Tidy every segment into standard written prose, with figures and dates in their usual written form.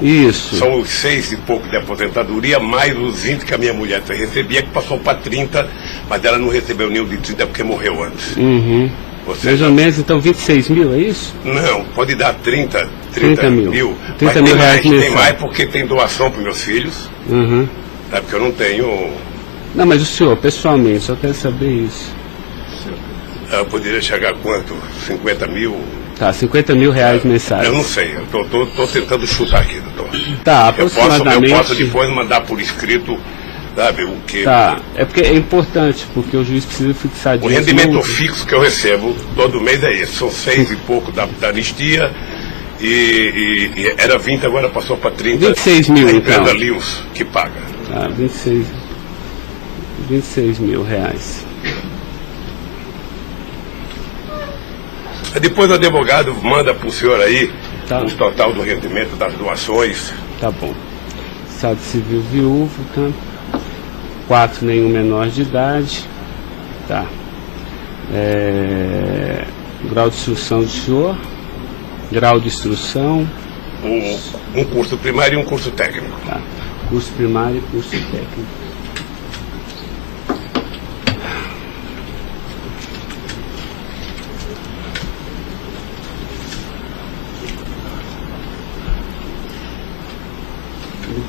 Isso. São os 6 e pouco de aposentadoria, mais os 20 que a minha mulher recebia, que passou para 30, mas ela não recebeu nenhum de 30 porque morreu antes. Uhum. Mais ou menos, então, 26 mil, é isso? Não, pode dar 30 mil. 30 mil reais mensais. Tem mais porque tem doação para meus filhos. Uhum. Tá, porque eu não tenho... Não, mas o senhor, pessoalmente, só quero saber isso. Eu poderia chegar a quanto? 50 mil? Tá, 50 mil reais mensais. Eu não sei, eu tô tentando chutar aqui, doutor. Tá, aproximadamente... Eu posso depois mandar por escrito, sabe, o que... Tá, é porque é importante, porque o juiz precisa fixar... O rendimento fixo que eu recebo todo mês é esse, são 6 e pouco da anistia, e era 20, agora passou para 30. 26 mil, então. A Lewis que paga. Tá, 26 mil reais. Depois o advogado manda para o senhor aí tá. O total do rendimento das doações. Tá bom. Estado civil viúvo, tá? 4, nenhum menor de idade. Tá. Grau de instrução do senhor. Grau de instrução. Um curso primário e um curso técnico. Tá. Curso primário e curso técnico.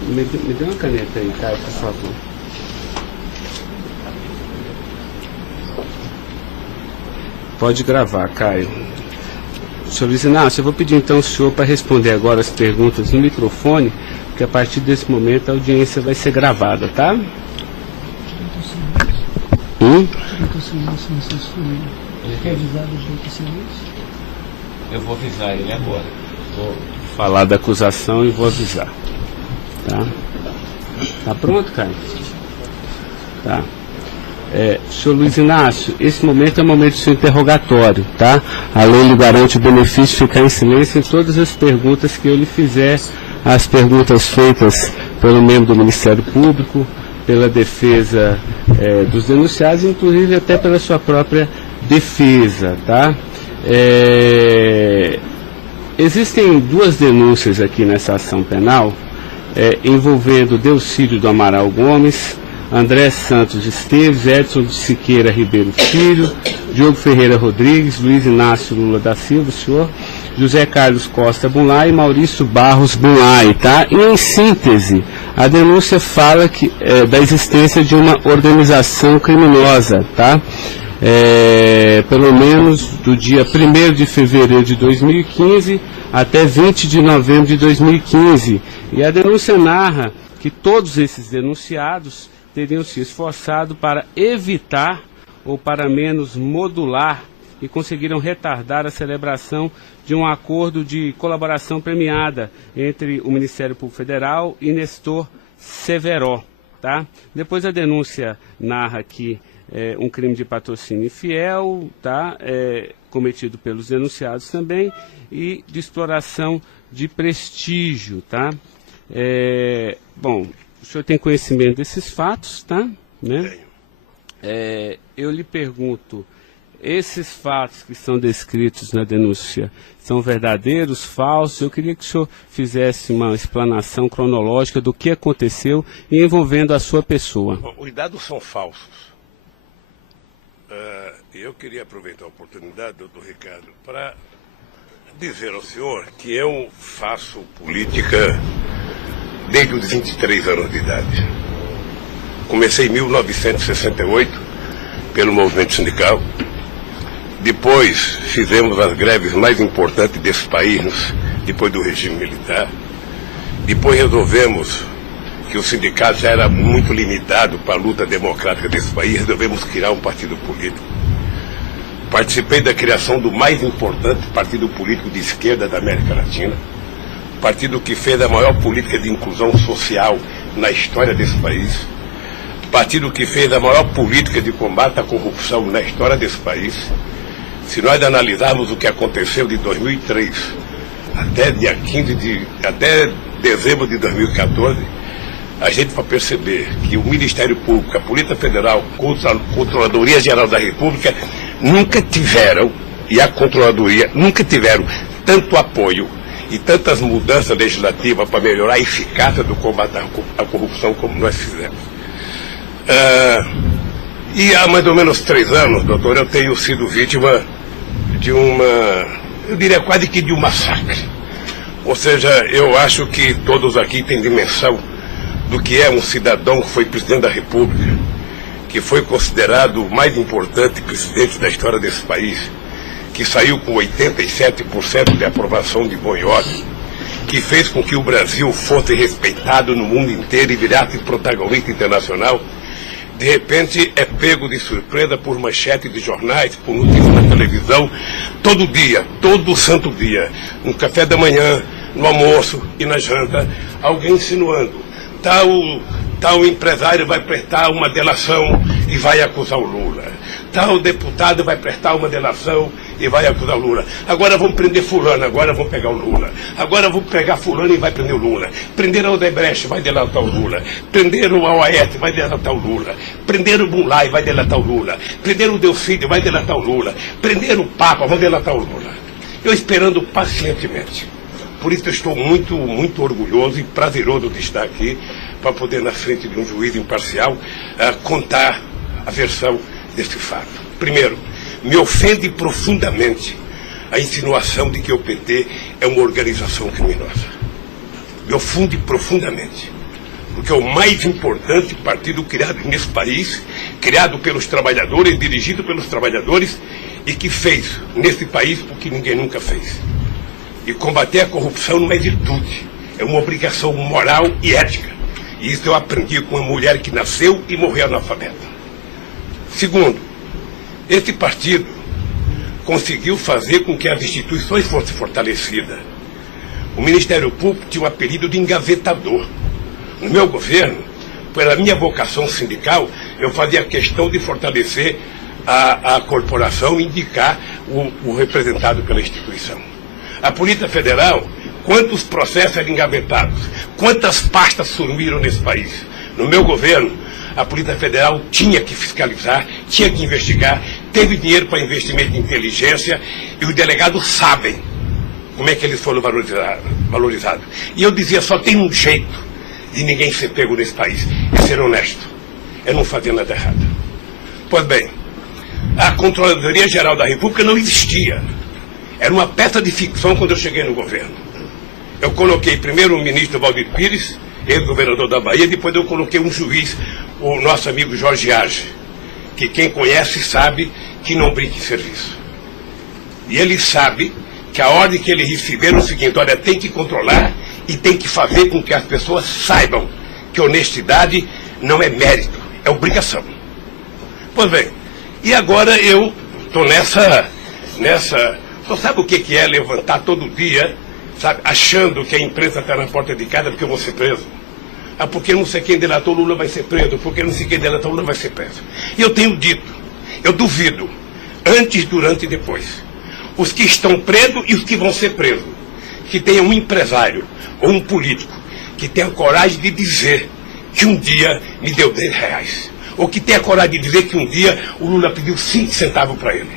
Me dê uma caneta aí, Caio, por favor. Pode gravar, Caio. Senhor Luiz Inácio, eu vou pedir então ao senhor para responder agora as perguntas no microfone, porque a partir desse momento a audiência vai ser gravada, tá? Eu vou avisar ele agora. Vou falar da acusação e vou avisar. Tá? Tá pronto, Caio? Tá. Senhor Luiz Inácio, esse momento é o momento do seu interrogatório, tá? A lei lhe garante o benefício de ficar em silêncio em todas as perguntas que eu lhe fizer, as perguntas feitas pelo membro do Ministério Público, pela defesa dos denunciados, inclusive até pela sua própria defesa, tá? Existem 2 denúncias aqui nessa ação penal, envolvendo Delcídio do Amaral Gomes, André Santos Esteves, Edson de Siqueira Ribeiro Filho, Diogo Ferreira Rodrigues, Luiz Inácio Lula da Silva, senhor, José Carlos Costa Bunlai e Maurício Barros Bunlai, tá? E em síntese, a denúncia fala da existência de uma organização criminosa, tá? Pelo menos do dia 1º de fevereiro de 2015 até 20 de novembro de 2015. E a denúncia narra que todos esses denunciados teriam se esforçado para evitar ou para menos modular e conseguiram retardar a celebração de um acordo de colaboração premiada entre o Ministério Público Federal e Nestor Severo, tá? Depois a denúncia narra que um crime de patrocínio infiel, tá? Cometido pelos denunciados também, e de exploração de prestígio, tá? Bom, o senhor tem conhecimento desses fatos, tá? Né? Eu lhe pergunto, esses fatos que são descritos na denúncia são verdadeiros, falsos? Eu queria que o senhor fizesse uma explanação cronológica do que aconteceu envolvendo a sua pessoa. Os dados são falsos. Eu queria aproveitar a oportunidade, doutor Ricardo, para dizer ao senhor que eu faço política desde os 23 anos de idade. Comecei em 1968 pelo movimento sindical. Depois fizemos as greves mais importantes desse país, depois do regime militar. Depois resolvemos que o sindicato já era muito limitado para a luta democrática desse país, resolvemos criar um partido político. Participei da criação do mais importante partido político de esquerda da América Latina, partido que fez a maior política de inclusão social na história desse país, partido que fez a maior política de combate à corrupção na história desse país. Se nós analisarmos o que aconteceu de 2003 até dezembro de 2014, a gente vai perceber que o Ministério Público, a Polícia Federal, a Controladoria Geral da República nunca tiveram, e a Controladoria nunca tiveram tanto apoio e tantas mudanças legislativas para melhorar a eficácia do combate à corrupção como nós fizemos. E há mais ou menos 3 anos, doutor, eu tenho sido vítima de eu diria quase que de um massacre. Ou seja, eu acho que todos aqui têm dimensão do que é um cidadão que foi presidente da República, que foi considerado o mais importante presidente da história desse país, que saiu com 87% de aprovação de bom e ódio, que fez com que o Brasil fosse respeitado no mundo inteiro e virasse protagonista internacional, de repente é pego de surpresa por manchete de jornais, por notícias na televisão, todo dia, todo santo dia, no café da manhã, no almoço e na janta, alguém insinuando, tal empresário vai prestar uma delação e vai acusar o Lula. Tal deputado vai prestar uma delação e vai acusar o Lula. Agora vão prender fulano, agora vão pegar o Lula. Agora vão pegar fulano e vai prender o Lula. Prenderam o Odebrecht, vai delatar o Lula. Prenderam o Aoaete, vai delatar o Lula. Prenderam o Bunlai, vai delatar o Lula. Prenderam o Delcídio, vai delatar o Lula. Prenderam o Papa, vai delatar o Lula. Eu esperando pacientemente. Por isso eu estou muito, muito orgulhoso e prazeroso de estar aqui para poder, na frente de um juiz imparcial, contar a versão desse fato. Primeiro, me ofende profundamente a insinuação de que o PT é uma organização criminosa. Me ofende profundamente, porque é o mais importante partido criado nesse país, criado pelos trabalhadores, dirigido pelos trabalhadores, e que fez nesse país o que ninguém nunca fez. E combater a corrupção não é virtude, é uma obrigação moral e ética. E isso eu aprendi com uma mulher que nasceu e morreu analfabeta. Segundo, esse partido conseguiu fazer com que as instituições fossem fortalecidas. O Ministério Público tinha um apelido de engavetador. No meu governo, pela minha vocação sindical, eu fazia questão de fortalecer a corporação e indicar o representado pela instituição. A Polícia Federal, quantos processos eram engavetados, quantas pastas sumiram nesse país. No meu governo, a Polícia Federal tinha que fiscalizar, tinha que investigar, teve dinheiro para investimento em inteligência e os delegados sabem como é que eles foram valorizados. E eu dizia, só tem um jeito de ninguém ser pego nesse país, é ser honesto, é não fazer nada errado. Pois bem, a Controladoria Geral da República não existia. Era uma peça de ficção quando eu cheguei no governo. Eu coloquei primeiro o ministro Valdir Pires, ex-governador da Bahia, depois eu coloquei um juiz, o nosso amigo Jorge Arge, que quem conhece sabe que não brinca em serviço. E ele sabe que a ordem que ele recebeu é o seguinte, olha, tem que controlar e tem que fazer com que as pessoas saibam que honestidade não é mérito, é obrigação. Pois bem, e agora eu estou nessa... Você sabe o que é levantar todo dia, sabe, achando que a imprensa está na porta de casa porque eu vou ser preso? Ah, porque não sei quem delatou Lula vai ser preso, porque não sei quem delatou Lula vai ser preso. E eu tenho dito, eu duvido, antes, durante e depois, os que estão presos e os que vão ser presos, que tenha um empresário ou um político que tenha coragem de dizer que um dia me deu R$10, ou que tenha coragem de dizer que um dia o Lula pediu 5 centavos para ele.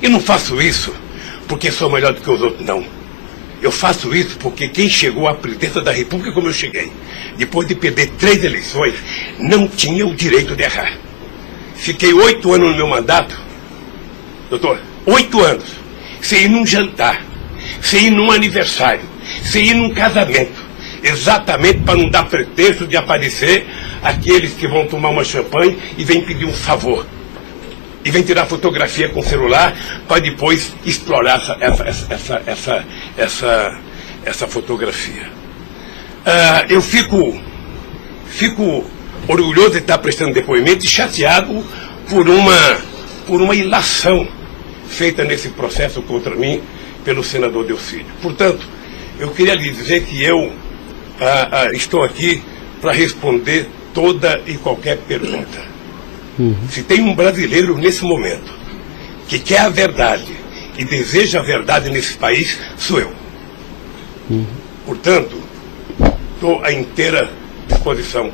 Eu não faço isso porque sou melhor do que os outros, não. Eu faço isso porque quem chegou à presidência da República como eu cheguei, depois de perder 3 eleições, não tinha o direito de errar. Fiquei 8 anos no meu mandato, doutor, 8 anos, sem ir num jantar, sem ir num aniversário, sem ir num casamento, exatamente para não dar pretexto de aparecer aqueles que vão tomar uma champanhe e vêm pedir um favor. E vem tirar fotografia com celular para depois explorar essa fotografia. Eu fico orgulhoso de estar prestando depoimento e chateado por uma ilação feita nesse processo contra mim pelo senador Delcídio. Portanto, eu queria lhe dizer que eu estou aqui para responder toda e qualquer pergunta. Se tem um brasileiro nesse momento que quer a verdade e deseja a verdade nesse país, sou eu. Portanto, estou à inteira disposição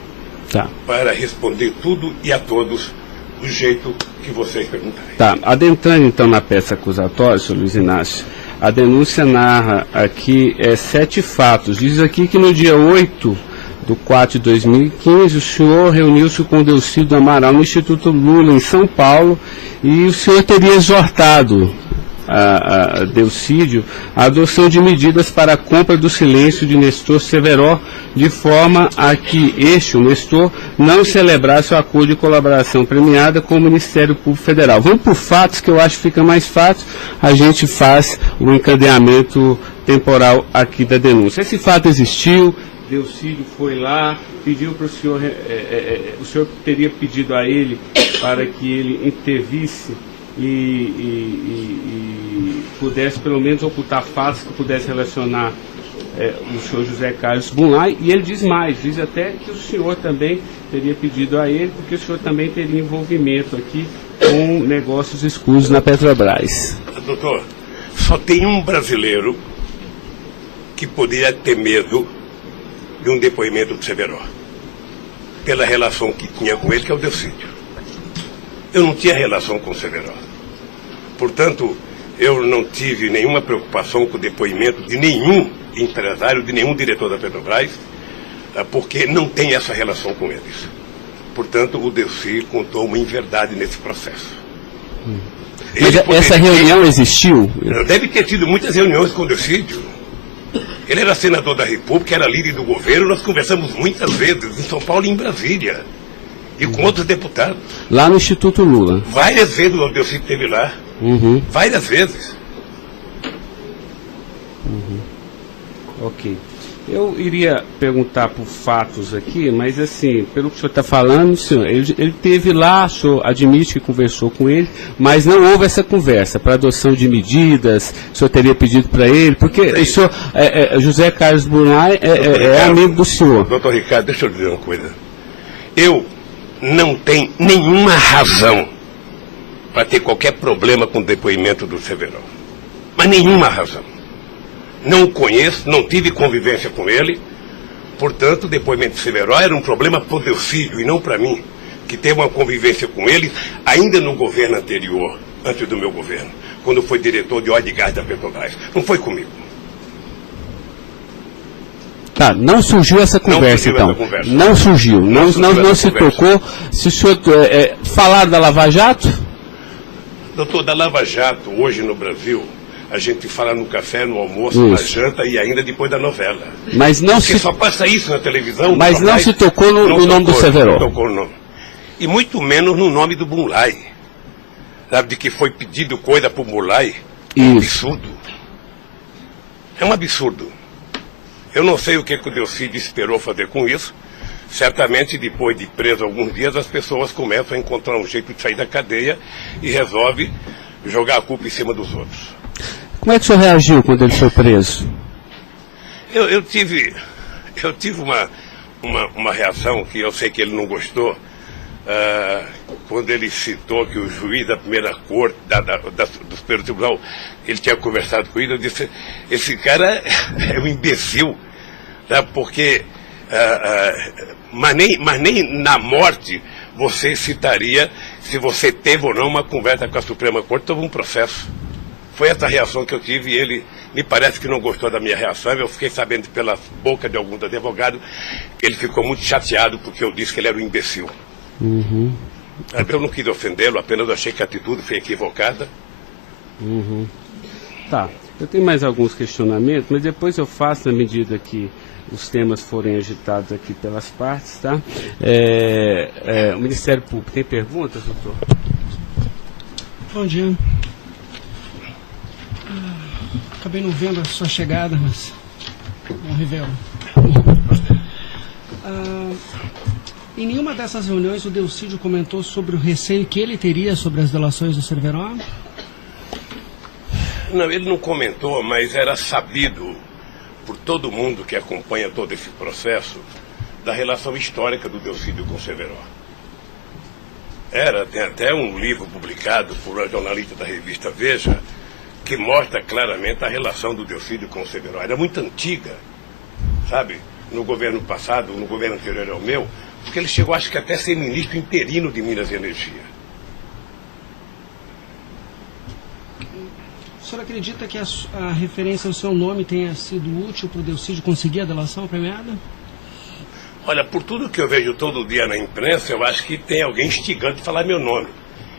para responder tudo e a todos do jeito que vocês perguntarem. Tá, adentrando então na peça acusatória, senhor Luiz Inácio, A denúncia narra aqui 7 fatos. Diz aqui que no dia 8/4/2015, o senhor reuniu-se com o Delcídio Amaral no Instituto Lula, em São Paulo, e o senhor teria exortado a Delcídio a adoção de medidas para a compra do silêncio de Nestor Severo, de forma a que o Nestor, não celebrasse o acordo de colaboração premiada com o Ministério Público Federal. Vamos por fatos, que eu acho que fica mais fácil, a gente faz o encadeamento temporal aqui da denúncia. Esse fato existiu, Delcídio foi lá, pediu para o senhor, o senhor teria pedido a ele para que ele intervisse e pudesse pelo menos ocultar fatos que pudesse relacionar o senhor José Carlos Bunlai, e ele diz mais, diz até que o senhor também teria pedido a ele, porque o senhor também teria envolvimento aqui com negócios escusos na Petrobras. Doutor, só tem um brasileiro que poderia ter medo de um depoimento do Severo, pela relação que tinha com ele, que é o Delcídio. Eu não tinha relação com o Severo. Portanto, eu não tive nenhuma preocupação com o depoimento de nenhum empresário, de nenhum diretor da Petrobras, porque não tem essa relação com eles. Portanto, o Delcídio contou uma inverdade nesse processo. Mas essa reunião existiu? Deve ter tido muitas reuniões com o Delcídio. Ele era senador da República, era líder do governo, nós conversamos muitas vezes, em São Paulo e em Brasília, e com outros deputados. Lá no Instituto Lula? Várias vezes o Delcídio esteve lá. Várias vezes. Ok. Eu iria perguntar por fatos aqui, mas assim, pelo que o senhor está falando, senhor, ele teve lá, o senhor admite que conversou com ele, mas não houve essa conversa para adoção de medidas, o senhor teria pedido para ele, porque o senhor, José Carlos Bunlai é amigo do senhor. Doutor Ricardo, deixa eu dizer uma coisa. Eu não tenho nenhuma razão para ter qualquer problema com o depoimento do Severo. Mas nenhuma razão. Não o conheço, não tive convivência com ele. Portanto, o depoimento do Severo era um problema para o Delcídio e não para mim, que teve uma convivência com ele ainda no governo anterior, antes do meu governo, quando foi diretor de óleo e gás da Petrobras. Não foi comigo. Tá, não surgiu essa conversa, então. Não surgiu. Não se tocou. Se o senhor falar da Lava Jato? Doutor, da Lava Jato, hoje no Brasil, a gente fala no café, no almoço, na janta e ainda depois da novela. Mas não porque só passa isso na televisão. Mas não se tocou no nome do Severo. Não tocou no nome. E muito menos no nome do Bunlai. Sabe, de que foi pedido coisa para o Bunlai. É um absurdo. É um absurdo. Eu não sei o que o Delcídio esperou fazer com isso. Certamente, depois de preso alguns dias, as pessoas começam a encontrar um jeito de sair da cadeia e resolve jogar a culpa em cima dos outros. Como é que o senhor reagiu quando ele foi preso? Eu tive uma reação que eu sei que ele não gostou, quando ele citou que o juiz da primeira corte, do Superior Tribunal, ele tinha conversado com ele. Eu disse, esse cara é um imbecil, tá? Porque mas nem na morte você citaria se você teve ou não uma conversa com a Suprema Corte sobre um processo. Foi essa reação que eu tive e ele me parece que não gostou da minha reação. Eu fiquei sabendo pela boca de alguns advogados que ele ficou muito chateado porque eu disse que ele era um imbecil. Eu não quis ofendê-lo, apenas achei que a atitude foi equivocada. Tá, eu tenho mais alguns questionamentos, mas depois eu faço na medida que os temas forem agitados aqui pelas partes, tá? O Ministério Público tem perguntas, doutor? Bom dia. Acabei não vendo a sua chegada, mas não revelo. Em nenhuma dessas reuniões o Delcídio comentou sobre o receio que ele teria sobre as delações do Severo? Não, ele não comentou, mas era sabido por todo mundo que acompanha todo esse processo da relação histórica do Delcídio com o Severo. Tem até um livro publicado por uma jornalista da revista Veja que mostra claramente a relação do Delcídio com o Severo. Era muito antiga, sabe? No governo passado, no governo anterior ao meu, porque ele chegou, acho que até a ser ministro interino de Minas e Energia. senhor acredita que a referência ao seu nome tenha sido útil para o Delcídio conseguir a delação premiada? Olha, por tudo que eu vejo todo dia na imprensa, eu acho que tem alguém instigando de falar meu nome.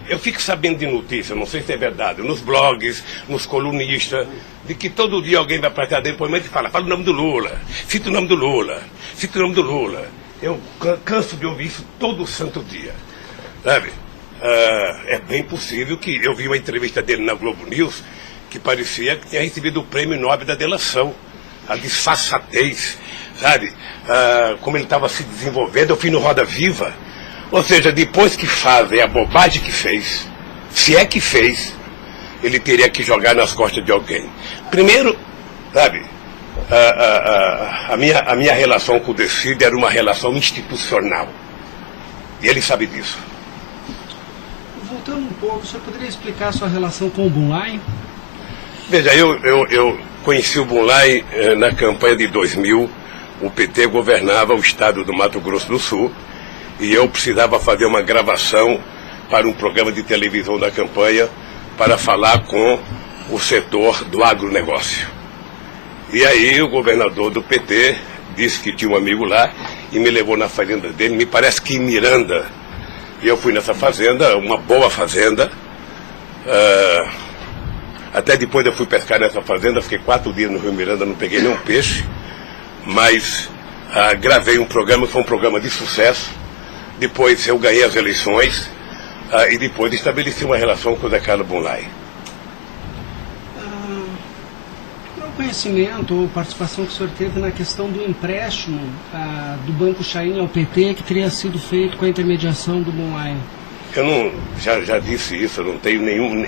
Eu fico sabendo de notícia, não sei se é verdade, nos blogs, nos colunistas, de que todo dia alguém vai para cá depoimento e fala o nome do Lula, cita o nome do Lula, cita o nome do Lula. Eu canso de ouvir isso todo santo dia, sabe? É bem possível que eu vi uma entrevista dele na Globo News que parecia que tinha recebido o prêmio Nobel da delação, a disfarçatez, sabe? Como ele estava se desenvolvendo, eu fui no Roda Viva. Ou seja, depois que fazem a bobagem que fez, se é que fez, ele teria que jogar nas costas de alguém. Primeiro, sabe, a minha relação com o Delcídio era uma relação institucional. E ele sabe disso. Voltando um pouco, o senhor poderia explicar a sua relação com o Bunlai? Veja, eu conheci o Bunlai na campanha de 2000. O PT governava o estado do Mato Grosso do Sul e eu precisava fazer uma gravação para um programa de televisão da campanha para falar com o setor do agronegócio. E aí o governador do PT disse que tinha um amigo lá e me levou na fazenda dele, me parece que em Miranda. E eu fui nessa fazenda, uma boa fazenda. Até depois eu fui pescar nessa fazenda, fiquei 4 dias no Rio Miranda, não peguei nenhum peixe. Mas gravei um programa, foi um programa de sucesso. Depois eu ganhei as eleições e depois estabeleci uma relação com o Zé Carlos Bunlai. Qual o conhecimento ou participação que o senhor teve na questão do empréstimo do Banco Chain ao PT que teria sido feito com a intermediação do Bunlai? Eu não, já disse isso, eu não tenho nenhum...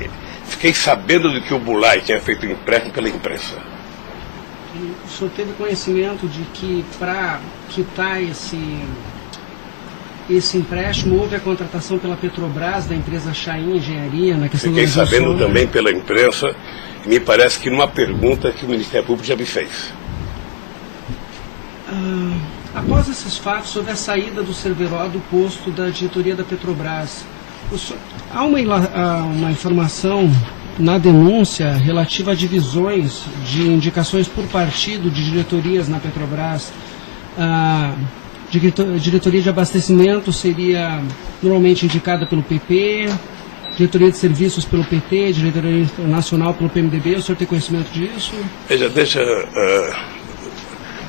Fiquei sabendo de que o Bunlai tinha feito um empréstimo pela imprensa. O senhor teve conhecimento de que para quitar esse empréstimo houve a contratação pela Petrobras da empresa Chain Engenharia na questão Fiquei da sabendo também pela imprensa e me parece que numa pergunta que o Ministério Público já me fez. Após esses fatos, houve a saída do Cerveró do posto da diretoria da Petrobras. Há uma informação na denúncia relativa a divisões de indicações por partido de diretorias na Petrobras. A diretoria de abastecimento seria normalmente indicada pelo PP, diretoria de serviços pelo PT, diretoria nacional pelo PMDB. O senhor tem conhecimento disso? Veja, deixa,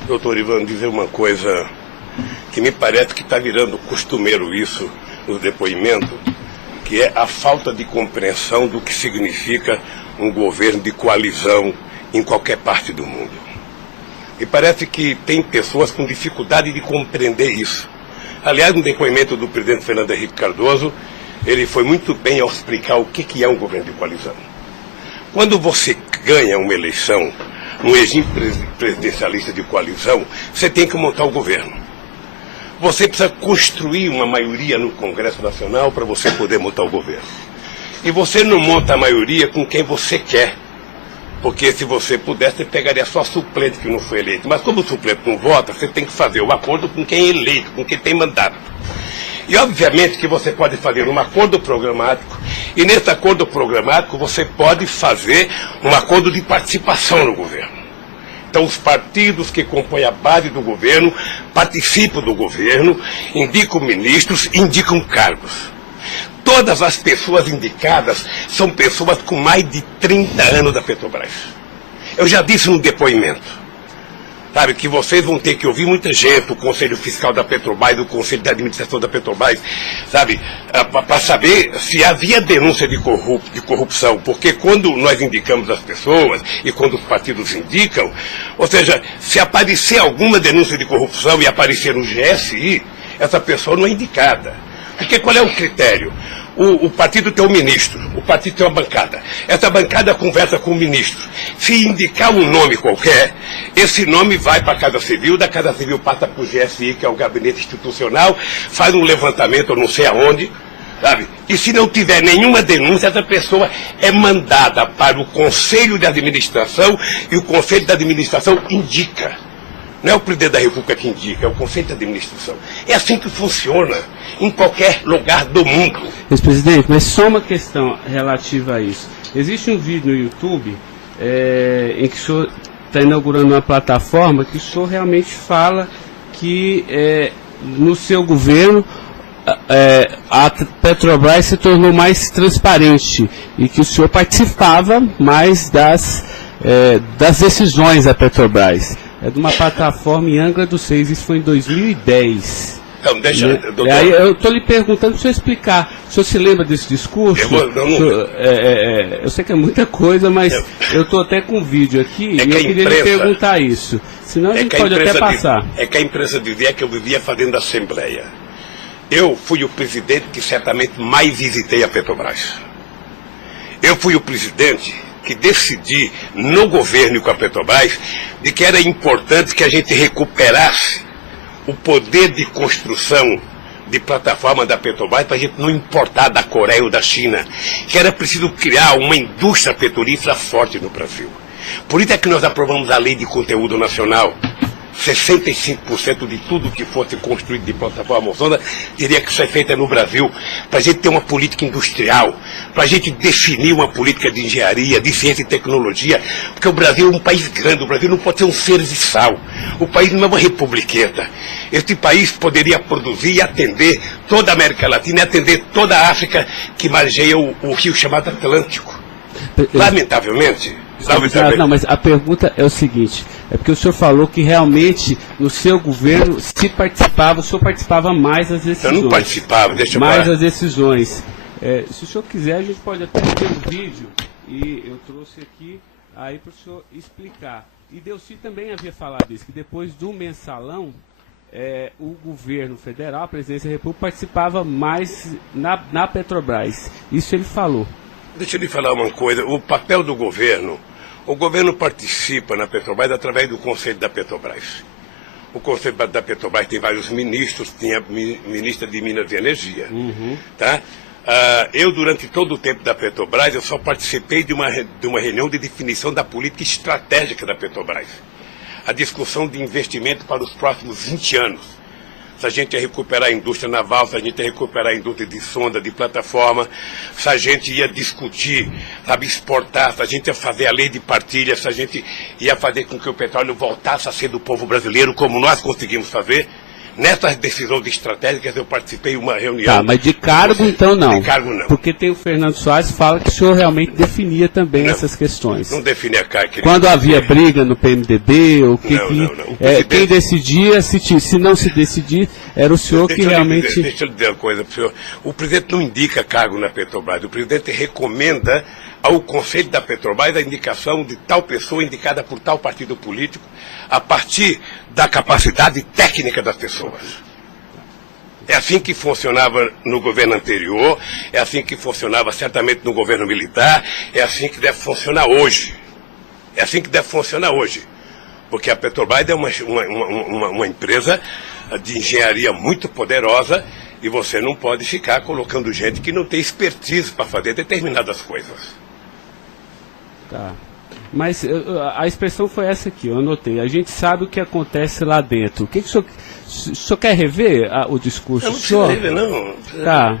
doutor Ivan, dizer uma coisa que me parece que está virando costumeiro isso no depoimento, que é a falta de compreensão do que significa um governo de coalizão em qualquer parte do mundo. E parece que tem pessoas com dificuldade de compreender isso. Aliás, no depoimento do presidente Fernando Henrique Cardoso, ele foi muito bem ao explicar o que é um governo de coalizão. Quando você ganha uma eleição, no regime presidencialista de coalizão, você tem que montar o governo. Você precisa construir uma maioria no Congresso Nacional para você poder montar o governo. E você não monta a maioria com quem você quer. Porque se você pudesse, você pegaria só suplente que não foi eleito. Mas como o suplente não vota, você tem que fazer um acordo com quem é eleito, com quem tem mandato. E obviamente que você pode fazer um acordo programático, e nesse acordo programático você pode fazer um acordo de participação no governo. Então os partidos que compõem a base do governo participam do governo, indicam ministros, indicam cargos. Todas as pessoas indicadas são pessoas com mais de 30 anos da Petrobras. Eu já disse no depoimento, sabe, que vocês vão ter que ouvir muita gente, o Conselho Fiscal da Petrobras, o Conselho de Administração da Petrobras, sabe, para saber se havia denúncia de corrupção, porque quando nós indicamos as pessoas e quando os partidos indicam, ou seja, se aparecer alguma denúncia de corrupção e aparecer no GSI, essa pessoa não é indicada. Porque qual é o critério? O partido tem um ministro, o partido tem uma bancada. Essa bancada conversa com o ministro. Se indicar um nome qualquer, esse nome vai para a Casa Civil, da Casa Civil passa para o GSI, que é o Gabinete Institucional, faz um levantamento, eu não sei aonde, sabe? E se não tiver nenhuma denúncia, essa pessoa é mandada para o Conselho de Administração e o Conselho de Administração indica. Não é o presidente da República que indica, é o Conselho de Administração. É assim que funciona em qualquer lugar do mundo. Ex-presidente, mas só uma questão relativa a isso. Existe um vídeo no YouTube em que o senhor está inaugurando uma plataforma que o senhor realmente fala que no seu governo a Petrobras se tornou mais transparente e que o senhor participava mais das decisões da Petrobras. É de uma plataforma em Angra dos Reis, isso foi em 2010. Então, deixa, doutor. Aí eu estou lhe perguntando para o senhor explicar. O senhor se lembra desse discurso? Eu sei que é muita coisa, mas eu estou até com um vídeo aqui e eu queria lhe perguntar isso. Senão a gente pode até passar. É que a imprensa dizia que eu vivia fazendo assembleia. Eu fui o presidente que certamente mais visitei a Petrobras. Eu fui o presidente que decidi no governo e com a Petrobras de que era importante que a gente recuperasse o poder de construção de plataforma da Petrobras para a gente não importar da Coreia ou da China, que era preciso criar uma indústria petrolífera forte no Brasil. Por isso é que nós aprovamos a Lei de Conteúdo Nacional. 65% de tudo que fosse construído de plataforma sonda teria que ser feita no Brasil, para a gente ter uma política industrial, para a gente definir uma política de engenharia, de ciência e tecnologia, porque o Brasil é um país grande, o Brasil não pode ser um serviçal, o país não é uma republiqueta. Este país poderia produzir e atender toda a América Latina e atender toda a África que margeia o rio chamado Atlântico. Lamentavelmente. Não, mas a pergunta é o seguinte, é porque o senhor falou que realmente no seu governo o senhor participava mais das decisões. Eu não participava, deixa eu falar. Mais das decisões. Se o senhor quiser, a gente pode até ter um vídeo, e eu trouxe aqui aí para o senhor explicar. E Delcy também havia falado isso, que depois do mensalão, o governo federal, a presidência da República, participava mais na Petrobras. Isso ele falou. Deixa eu lhe falar uma coisa, o papel do governo, o governo participa na Petrobras através do Conselho da Petrobras. O Conselho da Petrobras tem vários ministros, tinha ministra de Minas e Energia. Tá? Eu, durante todo o tempo da Petrobras, eu só participei de uma reunião de definição da política estratégica da Petrobras. A discussão de investimento para os próximos 20 anos. Se a gente ia recuperar a indústria naval, se a gente ia recuperar a indústria de sonda, de plataforma, se a gente ia discutir, sabe, exportar, se a gente ia fazer a lei de partilha, se a gente ia fazer com que o petróleo voltasse a ser do povo brasileiro, como nós conseguimos fazer. Nessas decisões estratégicas eu participei de uma reunião. Tá, mas de cargo então não. De cargo não. Porque tem o Fernando Soares que fala que o senhor realmente definia também essas questões. Não definia cargo. Quando havia briga no PMDB, ou não. Quem decidia, se não se decidir, era o senhor que realmente... Deixa eu lhe dizer uma coisa para o senhor. O presidente não indica cargo na Petrobras. O presidente recomenda ao Conselho da Petrobras a indicação de tal pessoa indicada por tal partido político a partir da capacidade técnica das pessoas. É assim que funcionava no governo anterior, é assim que funcionava certamente no governo militar, é assim que deve funcionar hoje. É assim que deve funcionar hoje. Porque a Petrobras é uma empresa de engenharia muito poderosa e você não pode ficar colocando gente que não tem expertise para fazer determinadas coisas. Tá. Mas a expressão foi essa aqui, eu anotei. A gente sabe o que acontece lá dentro. O que o senhor quer rever o discurso? Não precisa rever, não. Tá.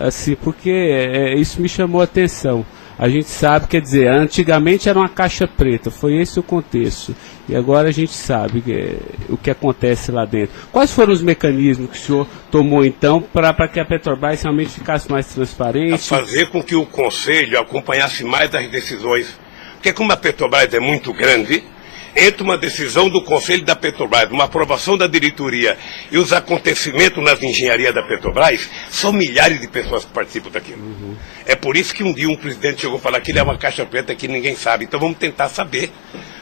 Assim, porque isso me chamou a atenção. A gente sabe, quer dizer, antigamente era uma caixa preta, foi esse o contexto. E agora a gente sabe o que acontece lá dentro. Quais foram os mecanismos que o senhor tomou, então, para que a Petrobras realmente ficasse mais transparente? A fazer com que o Conselho acompanhasse mais as decisões. Porque como a Petrobras é muito grande, entre uma decisão do Conselho da Petrobras, uma aprovação da diretoria e os acontecimentos nas engenharias da Petrobras, são milhares de pessoas que participam daquilo. É por isso que um dia um presidente chegou a falar que ele é uma caixa preta que ninguém sabe. Então vamos tentar saber,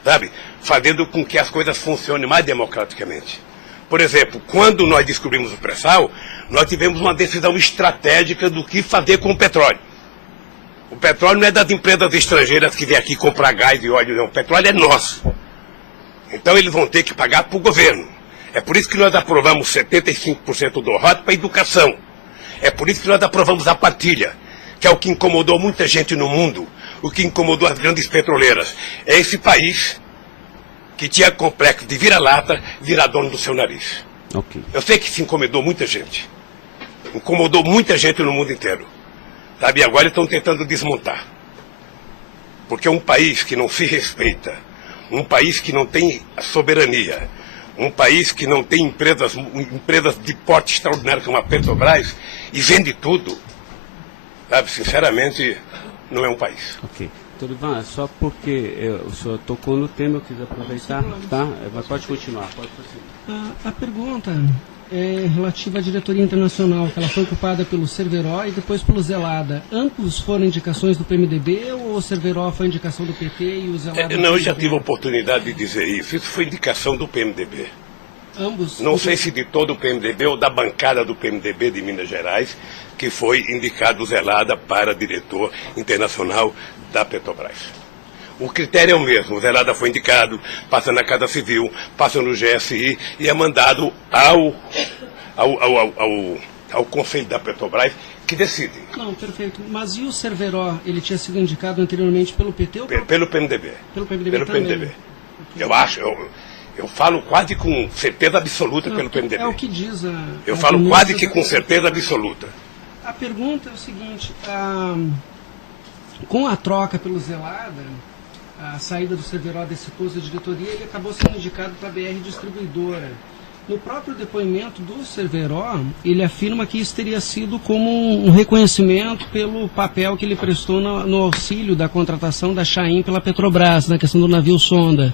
sabe? Fazendo com que as coisas funcionem mais democraticamente. Por exemplo, quando nós descobrimos o pré-sal, nós tivemos uma decisão estratégica do que fazer com o petróleo. O petróleo não é das empresas estrangeiras que vêm aqui comprar gás e óleo, não. O petróleo é nosso. Então eles vão ter que pagar para o governo. É por isso que nós aprovamos 75% do ROT para a educação. É por isso que nós aprovamos a partilha, que é o que incomodou muita gente no mundo, o que incomodou as grandes petroleiras. É esse país que tinha complexo de vira-lata, virar dono do seu nariz. Okay. Eu sei que isso incomodou muita gente. Incomodou muita gente no mundo inteiro. Sabe, e agora estão tentando desmontar. Porque um país que não se respeita, um país que não tem soberania, um país que não tem empresas de porte extraordinário como a Petrobras e vende tudo, sabe, sinceramente, não é um país. Ok. Doutor Ivan, só porque o senhor tocou no tema, eu quis aproveitar, tá? Mas pode continuar, pode prosseguir. A pergunta é relativa à diretoria internacional, que ela foi ocupada pelo Cerveró e depois pelo Zelada. Ambos foram indicações do PMDB ou o Cerveró foi indicação do PT e o Zelada... Não, eu já tive a oportunidade de dizer isso. Isso foi indicação do PMDB. Ambos? Não sei se de todo o PMDB ou da bancada do PMDB de Minas Gerais, que foi indicado o Zelada para diretor internacional da Petrobras. O critério é o mesmo. O Zelada foi indicado, passa na Casa Civil, passa no GSI e é mandado ao Conselho da Petrobras, que decide. Não, perfeito. Mas e o Cerveró? Ele tinha sido indicado anteriormente pelo PT ou pelo PMDB? Pelo PMDB pelo também. PMDB. Eu acho, eu falo quase com certeza absoluta pelo PMDB. É o que diz a... Eu falo quase que com certeza absoluta. A pergunta é o seguinte, com a troca pelo Zelada, a saída do Cerveró desse posto de diretoria, ele acabou sendo indicado para a BR Distribuidora. No próprio depoimento do Cerveró, ele afirma que isso teria sido como um reconhecimento pelo papel que ele prestou no auxílio da contratação da Chaim pela Petrobras, na questão do navio sonda.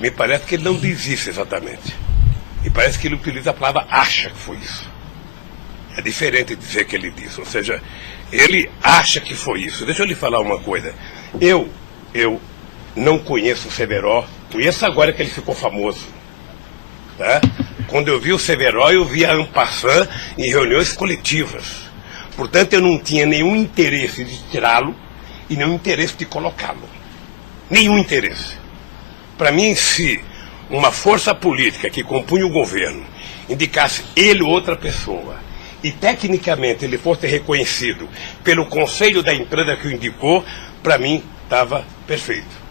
Me parece que ele não diz isso exatamente. Me parece que ele utiliza a palavra acha que foi isso. É diferente de dizer que ele disse. Ou seja, ele acha que foi isso. Deixa eu lhe falar uma coisa. Eu não conheço o Cerveró. Conheço agora que ele ficou famoso. Tá? Quando eu vi o Cerveró, eu vi a en passant em reuniões coletivas. Portanto, eu não tinha nenhum interesse de tirá-lo e nenhum interesse de colocá-lo. Nenhum interesse. Para mim, se uma força política que compunha o governo indicasse ele ou outra pessoa e tecnicamente ele fosse reconhecido pelo conselho da empresa que o indicou, para mim estava perfeito.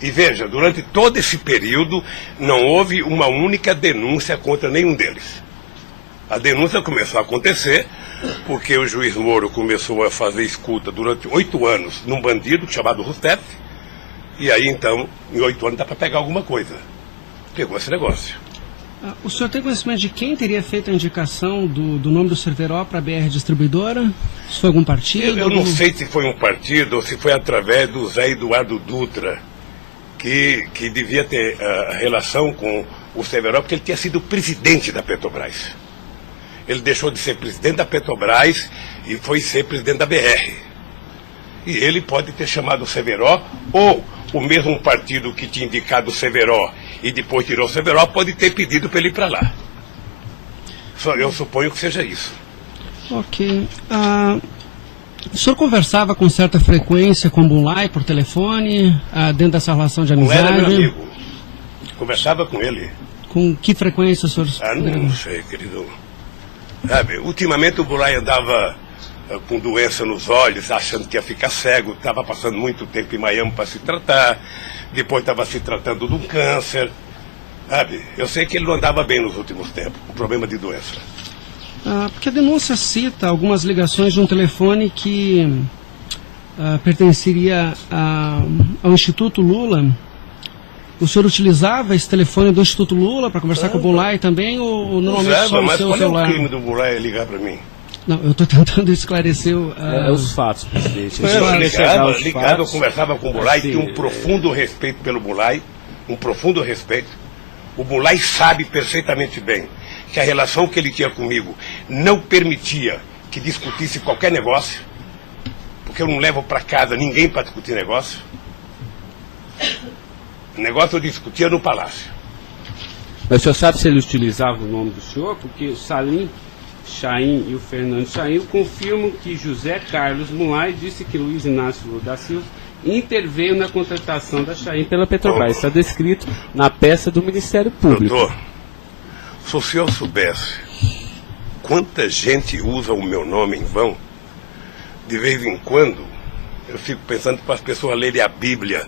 E veja, durante todo esse período não houve uma única denúncia contra nenhum deles. A denúncia começou a acontecer porque o juiz Moro começou a fazer escuta durante 8 anos num bandido chamado Rousseff, e aí então, em 8 anos dá para pegar alguma coisa. Pegou esse negócio. O senhor tem conhecimento de quem teria feito a indicação do nome do Cerveró para a BR Distribuidora? Se foi algum partido? Eu não sei se foi um partido ou se foi através do Zé Eduardo Dutra, que devia ter relação com o Cerveró, porque ele tinha sido presidente da Petrobras. Ele deixou de ser presidente da Petrobras e foi ser presidente da BR. E ele pode ter chamado o Cerveró, ou o mesmo partido que tinha indicado o Cerveró e depois tirou o Cerveró pode ter pedido para ele ir para lá. Eu suponho que seja isso. Ok. O senhor conversava com certa frequência com o Bulay por telefone, dentro dessa relação de amizade? Não era meu amigo. Conversava com ele. Com que frequência o senhor... Não sei, querido. Sabe, ultimamente o Bulay andava com doença nos olhos, achando que ia ficar cego, estava passando muito tempo em Miami para se tratar, depois estava se tratando de um câncer. Sabe, eu sei que ele não andava bem nos últimos tempos, com problema de doença. Porque a denúncia cita algumas ligações de um telefone que pertenceria ao Instituto Lula. O senhor utilizava esse telefone do Instituto Lula para conversar com o Bulay também, ou normalmente só o mas seu qual celular? É o crime do Bulay ligar para mim? Não, eu estou tentando esclarecer os fatos, presidente. Eu ligava, eu conversava com o Bulay, tinha um profundo respeito pelo Bulay, um profundo respeito. O Bulay sabe perfeitamente bem que a relação que ele tinha comigo não permitia que discutisse qualquer negócio, porque eu não levo para casa ninguém para discutir negócio. O negócio eu discutia no palácio. Mas o senhor sabe se ele utilizava o nome do senhor? Porque o Salim Chaim e o Fernando Chaim confirmam que José Carlos Mulay disse que Luiz Inácio Lula da Silva interveio na contratação da Chaim pela Petrobras. Está descrito na peça do Ministério Público. Doutor, se o senhor soubesse quanta gente usa o meu nome em vão, de vez em quando eu fico pensando para as pessoas lerem a Bíblia,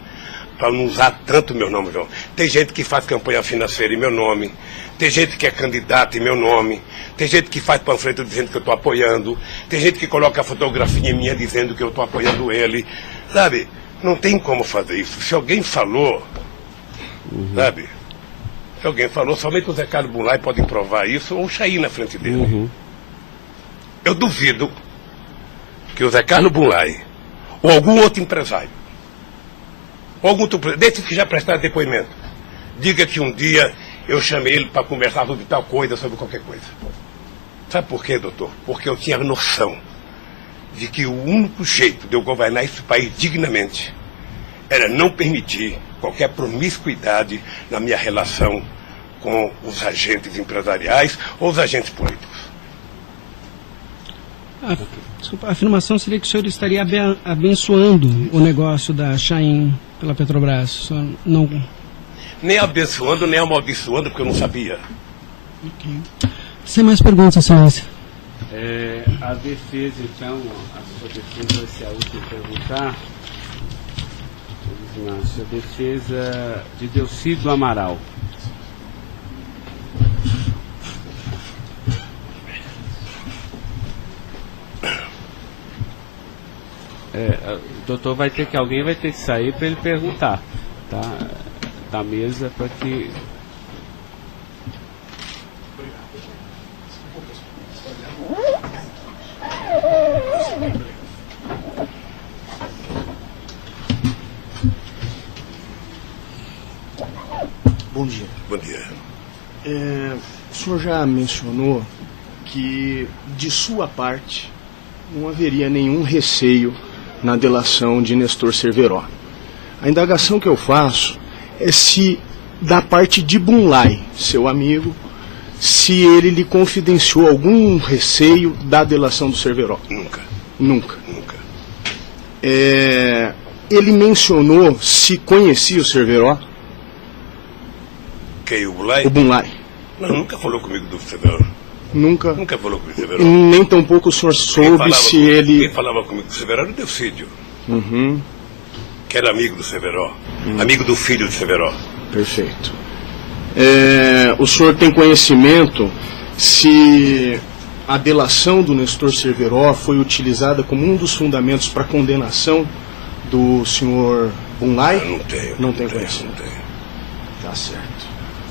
para não usar tanto meu nome, João. Tem gente que faz campanha financeira em meu nome, tem gente que é candidato em meu nome, tem gente que faz panfleto dizendo que eu estou apoiando, tem gente que coloca a fotografia minha dizendo que eu estou apoiando ele, sabe? Não tem como fazer isso. Se alguém falou, sabe? Se alguém falou, somente o Zé Carlos Bunlai pode provar isso, ou o Chaí na frente dele. Eu duvido que o Zé Carlos Bunlai, ou algum outro empresário, ou algum outro, desses que já prestaram depoimento, diga que um dia eu chamei ele para conversar sobre tal coisa, sobre qualquer coisa. Sabe por quê, doutor? Porque eu tinha noção de que o único jeito de eu governar esse país dignamente era não permitir qualquer promiscuidade na minha relação com os agentes empresariais ou os agentes políticos. A afirmação seria que o senhor estaria abençoando o negócio da Chaim pela Petrobras. O senhor não... Nem abençoando, nem amaldiçoando, porque eu não sabia. Sem mais perguntas, excelência. A defesa, então, a sua defesa vai ser a última a perguntar. A defesa de Delcídio do Amaral. O doutor vai ter que, alguém vai ter que sair para ele perguntar, tá? Da mesa para que... Bom dia. Bom dia. O senhor já mencionou que, de sua parte, não haveria nenhum receio na delação de Nestor Cerveró. A indagação que eu faço é se, da parte de Bunlai, seu amigo, se ele lhe confidenciou algum receio da delação do Cerveró. Nunca. Nunca. Nunca. Ele mencionou se conhecia o Cerveró? Quem, o Bunlai? O Bunlai. Não, nunca falou comigo do Cerveró. Nunca? Nunca falou comigo do Cerveró. Nem tampouco o senhor soube se ele... Quem falava comigo do Cerveró era o Delcídio. Que era amigo do Cerveró. Amigo do filho do Cerveró. Perfeito. O senhor tem conhecimento se a delação do Nestor Cerveró foi utilizada como um dos fundamentos para a condenação do senhor Bunlai? Não tenho. Não tem conhecimento. Não tenho. Tá certo.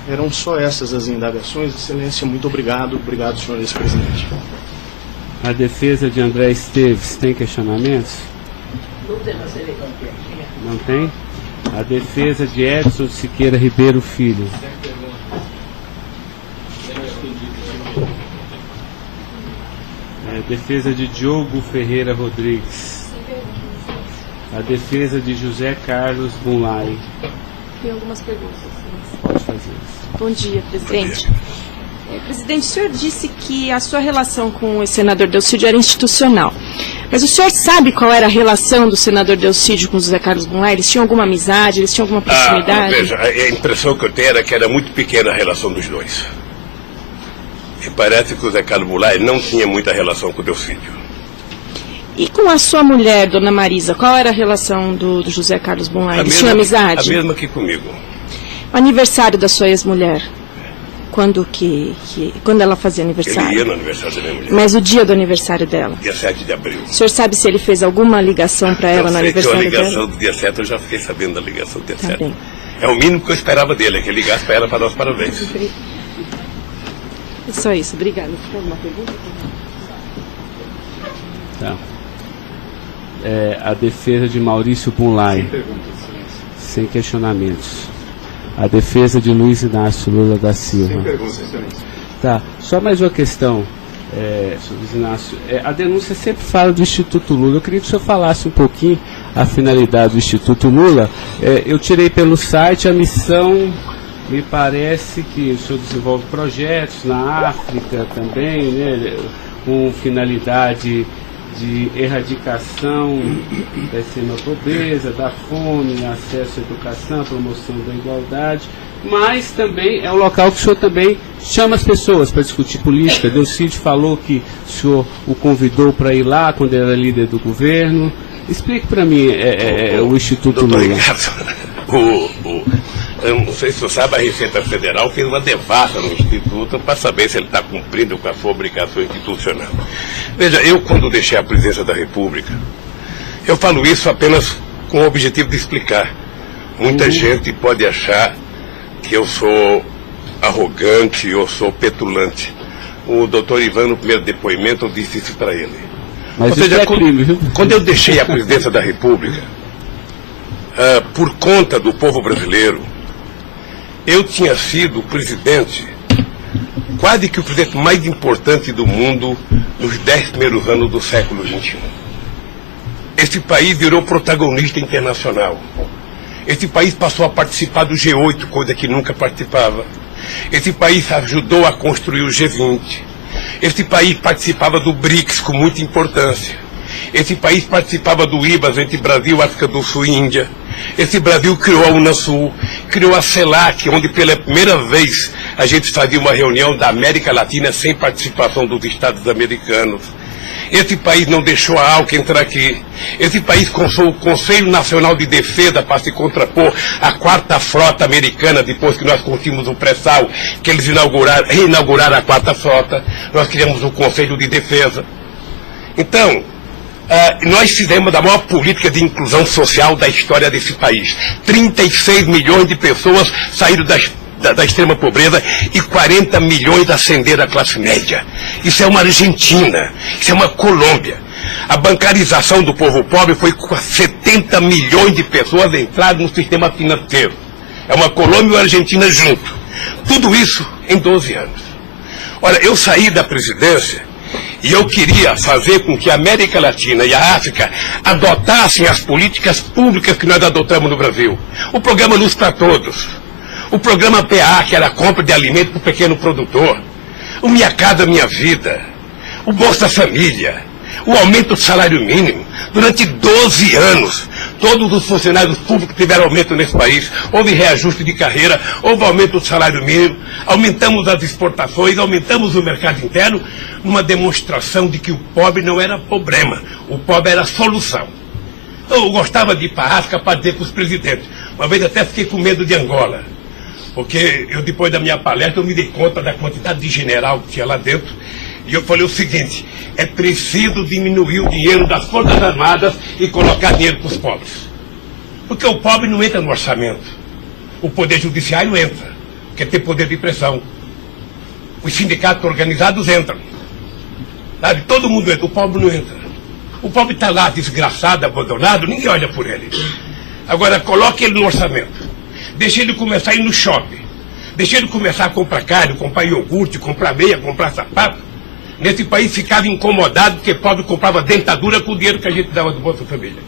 Eram só essas as indagações. Excelência, muito obrigado. Obrigado, senhor vice-presidente. A defesa de André Esteves tem questionamentos? Não tem? A defesa de Edson Siqueira Ribeiro Filho. A defesa de Diogo Ferreira Rodrigues. A defesa de José Carlos Bunlai. Tem algumas perguntas. Pode fazer. Bom dia, presidente. Presidente, o senhor disse que a sua relação com o senador Delcídio era institucional. Mas o senhor sabe qual era a relação do senador Delcídio com o José Carlos Bunlai? Eles tinham alguma amizade? Eles tinham alguma proximidade? Veja, a impressão que eu tenho era que era muito pequena a relação dos dois. E parece que o José Carlos Bunlai não tinha muita relação com o Delcídio. E com a sua mulher, dona Marisa, qual era a relação do José Carlos Bunlai? Eles tinham amizade? A mesma que comigo. O aniversário da sua ex-mulher? Quando ela fazia aniversário? Ele ia no aniversário da minha mulher. Mas o dia do aniversário dela? Dia 7 de abril. O senhor sabe se ele fez alguma ligação para ela no aniversário dela? A ligação do dia 7, eu já fiquei sabendo da ligação do dia 7. Bem. É o mínimo que eu esperava dele, é que ele ligasse para ela para dar os parabéns. É só isso, obrigada. Tem alguma pergunta? Tá. A defesa de Maurício Bunlai. Sem questionamentos. A defesa de Luiz Inácio Lula da Silva. Sem perguntas, excelência. Tá. Só mais uma questão, senhor Luiz Inácio. A denúncia sempre fala do Instituto Lula. Eu queria que o senhor falasse um pouquinho a finalidade do Instituto Lula. Eu tirei pelo site a missão. Me parece que o senhor desenvolve projetos na África também, né, com finalidade de erradicação da extrema pobreza, da fome, acesso à educação, promoção da igualdade, mas também é um local que o senhor também chama as pessoas para discutir política. Delcídio falou que o senhor o convidou para ir lá quando era líder do governo. Explique para mim o Instituto Lula. Eu não sei se você sabe, a Receita Federal fez uma devassa no Instituto para saber se ele está cumprindo com a sua obrigação institucional. Veja, eu quando deixei a presidência da República, eu falo isso apenas com o objetivo de explicar. Muita gente pode achar que eu sou arrogante, eu sou petulante. O doutor Ivan, no primeiro depoimento, eu disse isso para ele. Mas ou seja, crime, viu? Quando eu deixei a presidência da República, por conta do povo brasileiro, eu tinha sido o presidente, quase que o presidente mais importante do mundo nos 10 primeiros anos do século XXI. Esse país virou protagonista internacional. Esse país passou a participar do G8, coisa que nunca participava. Esse país ajudou a construir o G20. Esse país participava do BRICS com muita importância. Esse país participava do IBAS entre Brasil, África do Sul e Índia. Esse Brasil criou a Unasul, criou a CELAC, onde pela primeira vez a gente fazia uma reunião da América Latina sem participação dos Estados americanos. Esse país não deixou a ALCA entrar aqui. Esse país consultou o Conselho Nacional de Defesa para se contrapor à 4ª Frota Americana, depois que nós conseguimos o pré-sal, que eles reinauguraram a 4ª Frota. Nós criamos o Conselho de Defesa. Então, nós fizemos a maior política de inclusão social da história desse país. 36 milhões de pessoas saíram da extrema pobreza e 40 milhões ascenderam à classe média. Isso é uma Argentina, isso é uma Colômbia. A bancarização do povo pobre foi com 70 milhões de pessoas entraram no sistema financeiro. É uma Colômbia e uma Argentina junto. Tudo isso em 12 anos. Olha, eu saí da presidência e eu queria fazer com que a América Latina e a África adotassem as políticas públicas que nós adotamos no Brasil. O programa Luz para Todos. O programa PA, que era a compra de alimento para o pequeno produtor. O Minha Casa Minha Vida. O Bolsa Família. O aumento do salário mínimo. Durante 12 anos, todos os funcionários públicos tiveram aumento nesse país. Houve reajuste de carreira, houve aumento do salário mínimo. Aumentamos as exportações, aumentamos o mercado interno, numa demonstração de que o pobre não era problema. O pobre era a solução. Eu gostava de ir para a África para dizer para os presidentes. Uma vez até fiquei com medo de Angola. Porque eu, depois da minha palestra, eu me dei conta da quantidade de general que tinha lá dentro. E eu falei o seguinte, é preciso diminuir o dinheiro das Forças Armadas e colocar dinheiro para os pobres. Porque o pobre não entra no orçamento. O Poder Judiciário entra, porque tem poder de pressão. Os sindicatos organizados entram. Sabe? Todo mundo entra, o pobre não entra. O pobre está lá desgraçado, abandonado, ninguém olha por ele. Agora, coloque ele no orçamento. Deixa ele começar a ir no shopping. Deixa ele começar a comprar carne, comprar iogurte, comprar meia, comprar sapato. Nesse país ficava incomodado porque pobre comprava dentadura com o dinheiro que a gente dava do Bolsa Família.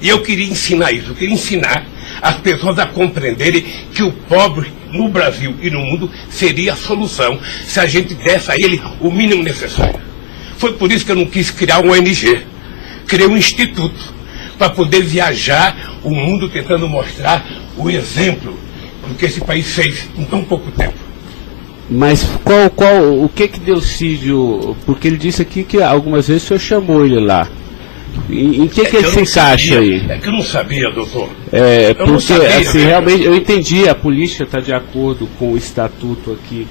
E eu queria ensinar isso, eu queria ensinar as pessoas a compreenderem que o pobre no Brasil e no mundo seria a solução se a gente desse a ele o mínimo necessário. Foi por isso que eu não quis criar uma ONG. Criei um instituto para poder viajar o mundo tentando mostrar o exemplo do que esse país fez em tão pouco tempo. Mas o que Delcídio, porque ele disse aqui que algumas vezes o senhor chamou ele lá. Em que ele se encaixa aí? É que eu não sabia, doutor. Porque sabia, assim, realmente eu entendi, a política está de acordo com o estatuto aqui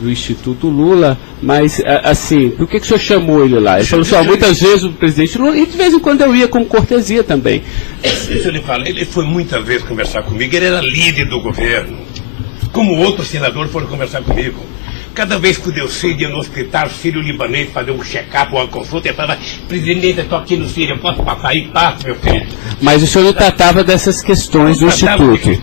do Instituto Lula, mas assim, por que o senhor chamou ele lá? Ele falou só, muitas vezes o presidente Lula, e de vez em quando eu ia com cortesia também. Deixa eu lhe falar, ele foi muitas vezes conversar comigo, ele era líder do governo, como outros senadores foram conversar comigo. Cada vez que o Delcídio ia no hospital sírio-libanês fazer um check-up ou uma consulta, ele falava, presidente, eu estou aqui no Sírio, eu posso passar aí? Passa, meu filho. Mas o senhor não tratava dessas questões do Instituto?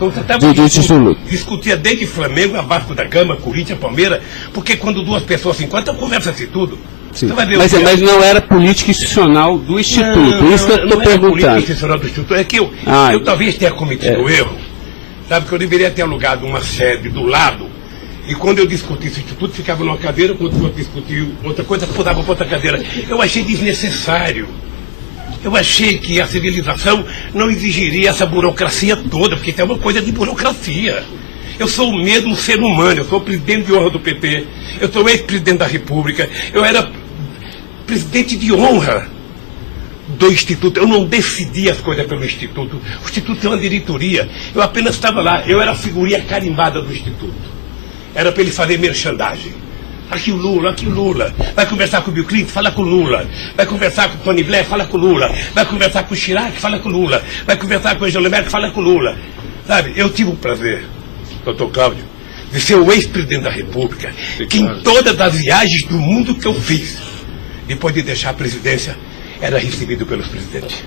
Discutia desde Flamengo a Vasco da Gama, Corinthians, Palmeiras, porque quando duas pessoas se encontram, conversa-se tudo. Sim. Mas não era política institucional do Instituto, isso que eu estou perguntando. Não era política institucional do Instituto, é que eu talvez tenha cometido erro, sabe, que eu deveria ter alugado uma sede do lado. E quando eu discuti esse instituto, ficava numa cadeira, quando eu discutia outra coisa, mudava para outra cadeira. Eu achei desnecessário. Eu achei que a civilização não exigiria essa burocracia toda, porque isso é uma coisa de burocracia. Eu sou o mesmo ser humano, eu sou presidente de honra do PT, eu sou ex-presidente da República, eu era presidente de honra do Instituto. Eu não decidi as coisas pelo Instituto. O Instituto é uma diretoria. Eu apenas estava lá, eu era a figurinha carimbada do Instituto. Era para ele fazer merchandising. Aqui o Lula. Vai conversar com o Bill Clinton, fala com o Lula. Vai conversar com o Tony Blair, fala com o Lula. Vai conversar com o Chirac, fala com o Lula. Vai conversar com o Angela Merkel, fala com o Lula. Sabe, eu tive o prazer, doutor Cláudio, de ser o ex-presidente da República, que em todas as viagens do mundo que eu fiz, depois de deixar a presidência, era recebido pelos presidentes.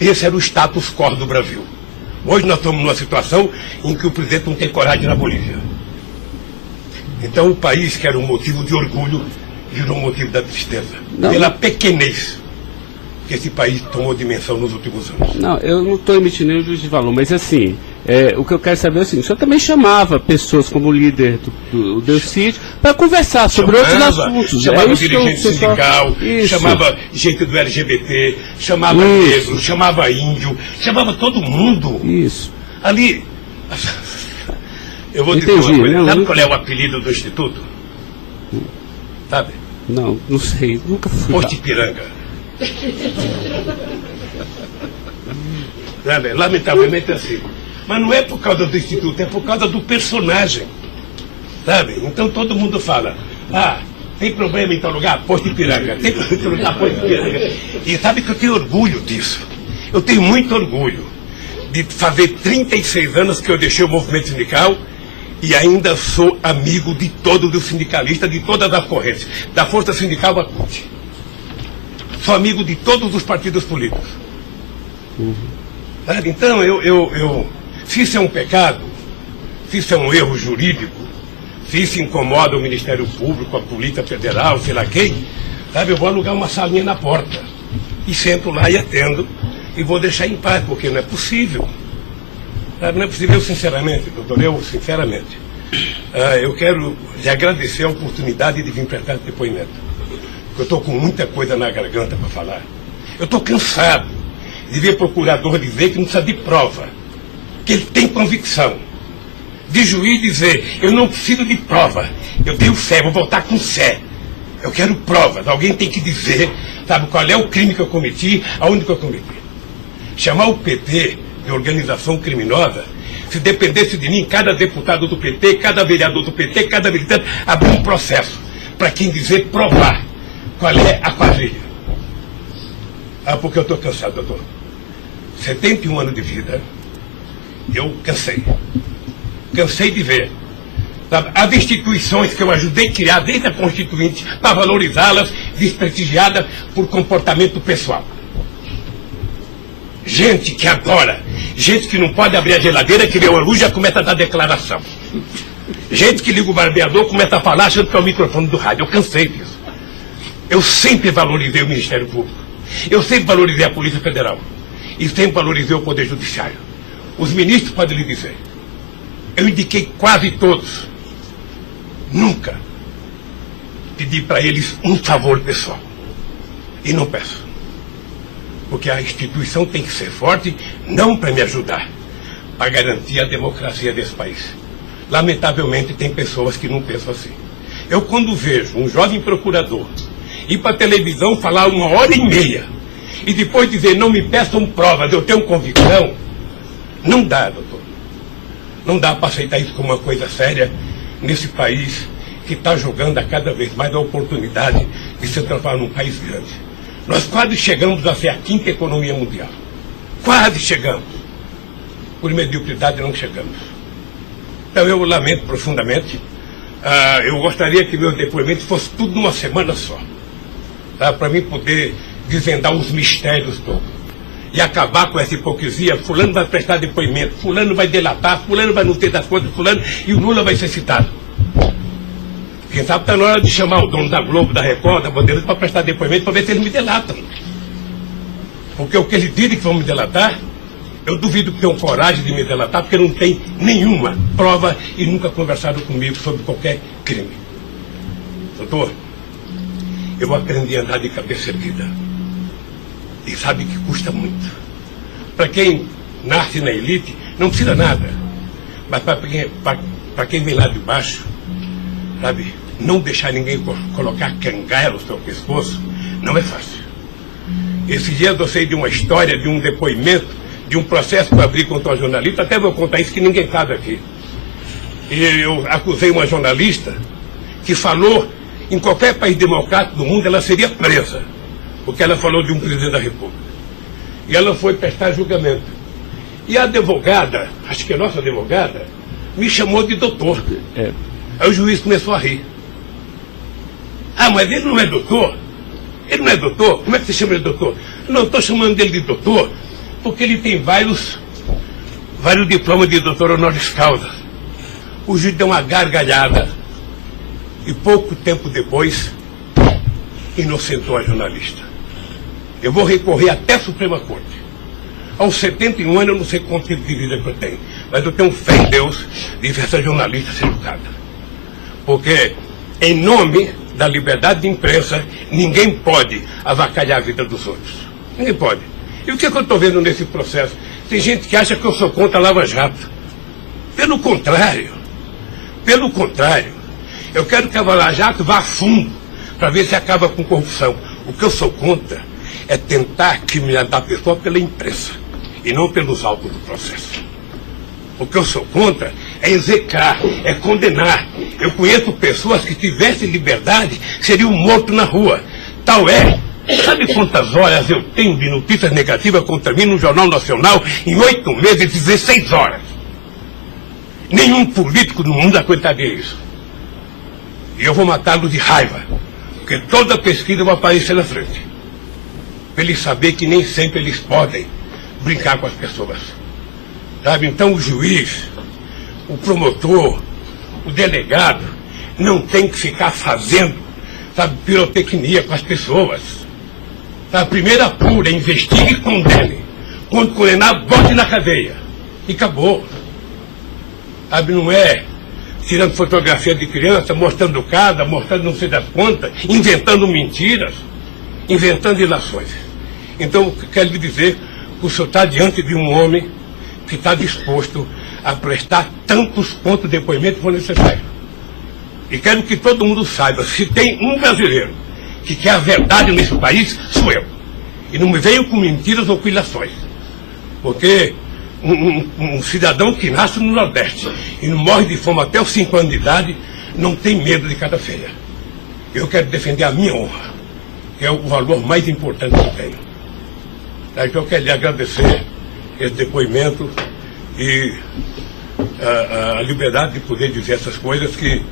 Esse era o status quo do Brasil. Hoje nós estamos numa situação em que o presidente não tem coragem na Bolívia. Então o país, que era um motivo de orgulho, virou um motivo da tristeza. Pela pequenez que esse país tomou dimensão nos últimos anos. Não, eu não estou emitindo nenhum juízo de valor, mas assim, o que eu quero saber é o seguinte: o senhor também chamava pessoas como o líder do Delcídio para conversar sobre outros assuntos. Chamava dirigente sindical, chamava gente do LGBT, chamava negro, chamava índio, chamava todo mundo. Isso. Ali, eu vou dizer uma coisa, sabe qual é o apelido do Instituto? Sabe? Não sei, nunca fui. Posto Ipiranga. Lamentavelmente é assim. Mas não é por causa do Instituto, é por causa do personagem. Sabe? Então todo mundo fala: tem problema em tal lugar? Posto Ipiranga. Tem problema em tal lugar? Posto Ipiranga. E sabe que eu tenho orgulho disso. Eu tenho muito orgulho de fazer 36 anos que eu deixei o movimento sindical e ainda sou amigo de todos os sindicalistas, de todas as correntes, da Força Sindical à CUT. Sou amigo de todos os partidos políticos. Então, se isso é um pecado, se isso é um erro jurídico, se isso incomoda o Ministério Público, a Polícia Federal, sei lá quem, eu vou alugar uma salinha na porta e sento lá e atendo e vou deixar em paz, porque não é possível. Não é possível, sinceramente, doutor, sinceramente. Eu quero lhe agradecer a oportunidade de vir prestar esse depoimento. Eu estou com muita coisa na garganta para falar. Eu estou cansado de ver procurador dizer que não precisa de prova, que ele tem convicção. De juiz dizer: eu não preciso de prova, eu tenho fé, vou voltar com fé. Eu quero provas, alguém tem que dizer, qual é o crime que eu cometi, aonde que eu cometi. Chamar o PT de organização criminosa, se dependesse de mim, cada deputado do PT, cada vereador do PT, cada militante, abrir um processo para quem dizer provar qual é a quadrilha. Porque eu estou cansado, doutor. 71 anos de vida, eu cansei. Cansei de ver as instituições que eu ajudei a criar desde a Constituinte, para valorizá-las, desprestigiadas por comportamento pessoal. Gente que adora, gente que não pode abrir a geladeira, que vê uma luz e já começa a dar declaração. Gente que liga o barbeador, começa a falar achando que é o microfone do rádio. Eu cansei disso. Eu sempre valorizei o Ministério Público. Eu sempre valorizei a Polícia Federal. E sempre valorizei o Poder Judiciário. Os ministros podem lhe dizer. Eu indiquei quase todos. Nunca pedi para eles um favor pessoal. E não peço. Porque a instituição tem que ser forte, não para me ajudar, para garantir a democracia desse país. Lamentavelmente, tem pessoas que não pensam assim. Eu, quando vejo um jovem procurador ir para a televisão falar 1h30 e depois dizer: não me peçam provas, eu tenho convicção, não dá, doutor. Não dá para aceitar isso como uma coisa séria nesse país que está jogando a cada vez mais a oportunidade de se transformar num país grande. Nós quase chegamos a ser a 5ª economia mundial. Quase chegamos. Por mediocridade não chegamos. Então eu lamento profundamente. Eu gostaria que meu depoimento fosse tudo numa semana só. Para mim poder desvendar os mistérios todos. E acabar com essa hipocrisia. Fulano vai prestar depoimento, fulano vai delatar, fulano vai não ter das contas, fulano, e o Lula vai ser citado. Quem sabe está na hora de chamar o dono da Globo, da Record, da Bandeirantes para prestar depoimento para ver se eles me delatam. Porque o que eles dizem que vão me delatar, eu duvido que tenham coragem de me delatar, porque não tem nenhuma prova e nunca conversaram comigo sobre qualquer crime. Doutor, eu aprendi a andar de cabeça erguida. E sabe que custa muito. Para quem nasce na elite, não precisa nada. Mas para quem vem lá de baixo, sabe, não deixar ninguém colocar cangaia no seu pescoço, não é fácil. Esses dias eu sei de uma história, de um depoimento, de um processo que eu abri contra uma jornalista, até vou contar isso que ninguém sabe aqui. E eu acusei uma jornalista que falou em qualquer país democrático do mundo, ela seria presa, porque ela falou de um presidente da República. E ela foi prestar julgamento. E a advogada, acho que a nossa advogada, me chamou de doutor. Aí o juiz começou a rir. Ah, mas ele não é doutor? Ele não é doutor? Como é que você chama ele de doutor? Não, estou chamando dele de doutor porque ele tem vários diplomas de doutor honoris causa. O juiz deu uma gargalhada e pouco tempo depois inocentou a jornalista. Eu vou recorrer até a Suprema Corte. Aos 71 anos eu não sei quanto tempo de vida que eu tenho, mas eu tenho fé em Deus de ver essa jornalista ser educada. Porque, em nome da liberdade de imprensa, ninguém pode avacalhar a vida dos outros. Ninguém pode. E o que eu estou vendo nesse processo? Tem gente que acha que eu sou contra a Lava Jato. Pelo contrário. Pelo contrário. Eu quero que a Lava Jato vá a fundo para ver se acaba com corrupção. O que eu sou contra é tentar criminalizar a pessoa pela imprensa e não pelos autos do processo. O que eu sou contra é execrar, é condenar. Eu conheço pessoas que tivessem liberdade seriam mortos na rua. Tal é. Sabe quantas horas eu tenho de notícias negativas contra mim no Jornal Nacional em 8 meses, 16 horas? Nenhum político no mundo aguentaria isso. E eu vou matá-lo de raiva, porque toda pesquisa vai aparecer na frente. Para eles saberem que nem sempre eles podem brincar com as pessoas. Sabe? Então o juiz, o promotor, o delegado, não tem que ficar fazendo, sabe, pirotecnia com as pessoas. A primeira apura, investigue e condene. Quando condenar, bote na cadeia. E acabou. Sabe, não é tirando fotografia de criança, mostrando casa, mostrando não sei das quantas, inventando mentiras, inventando ilações. Então, eu quero lhe dizer que o senhor está diante de um homem que está disposto a prestar tantos quantos depoimentos for necessário. E quero que todo mundo saiba, se tem um brasileiro que quer a verdade nesse país, sou eu. E não me venham com mentiras ou com ilações. Porque um cidadão que nasce no Nordeste e não morre de fome até os 5 anos de idade, não tem medo de cara feia. Eu quero defender a minha honra, que é o valor mais importante que eu tenho. Então eu quero lhe agradecer esse depoimento e a liberdade de poder dizer essas coisas que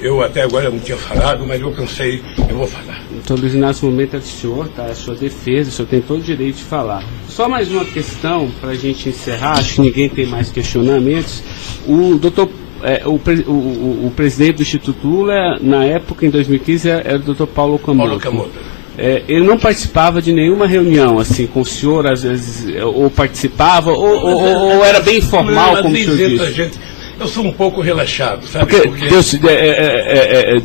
eu até agora não tinha falado, mas eu cansei, eu vou falar. Doutor Luiz Inácio, o momento é do senhor, tá? A sua defesa, o senhor tem todo o direito de falar. Só mais uma questão para a gente encerrar, acho que ninguém tem mais questionamentos. O presidente do Instituto Lula, na época, em 2015, era o doutor Paulo Camoto. Ele não participava de nenhuma reunião, assim, com o senhor, às vezes, ou participava, ou era bem informal, como o senhor disse? Eu sou um pouco relaxado, sabe? Porque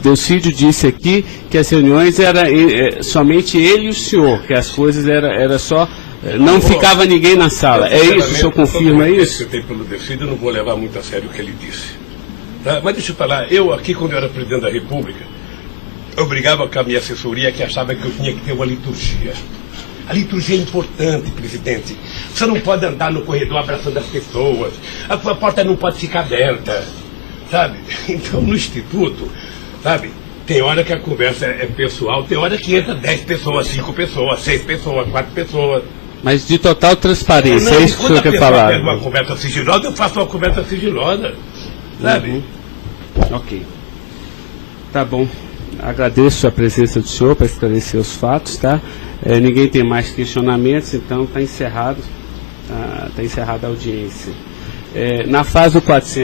Delcídio disse aqui que as reuniões eram somente ele e o senhor, que as coisas era só... Não ficava ninguém na sala. É isso? O senhor confirma isso? Eu tenho pelo Delcídio, eu não vou levar muito a sério o que ele disse. Tá? Mas deixa eu falar, eu aqui, quando eu era presidente da República, eu brigava com a minha assessoria que achava que eu tinha que ter uma liturgia. A liturgia é importante, presidente. Você não pode andar no corredor abraçando as pessoas. A porta não pode ficar aberta, sabe? Então, no Instituto, sabe, tem hora que a conversa é pessoal, tem hora que entra 10 pessoas, 5 pessoas, 6 pessoas, 4 pessoas. Mas de total transparência, é isso que o senhor quer falar? Quando uma conversa sigilosa, eu faço uma conversa sigilosa, sabe? Ok. Tá bom. Agradeço a presença do senhor para esclarecer os fatos, tá? Ninguém tem mais questionamentos, então está encerrado a audiência. Na fase do 400.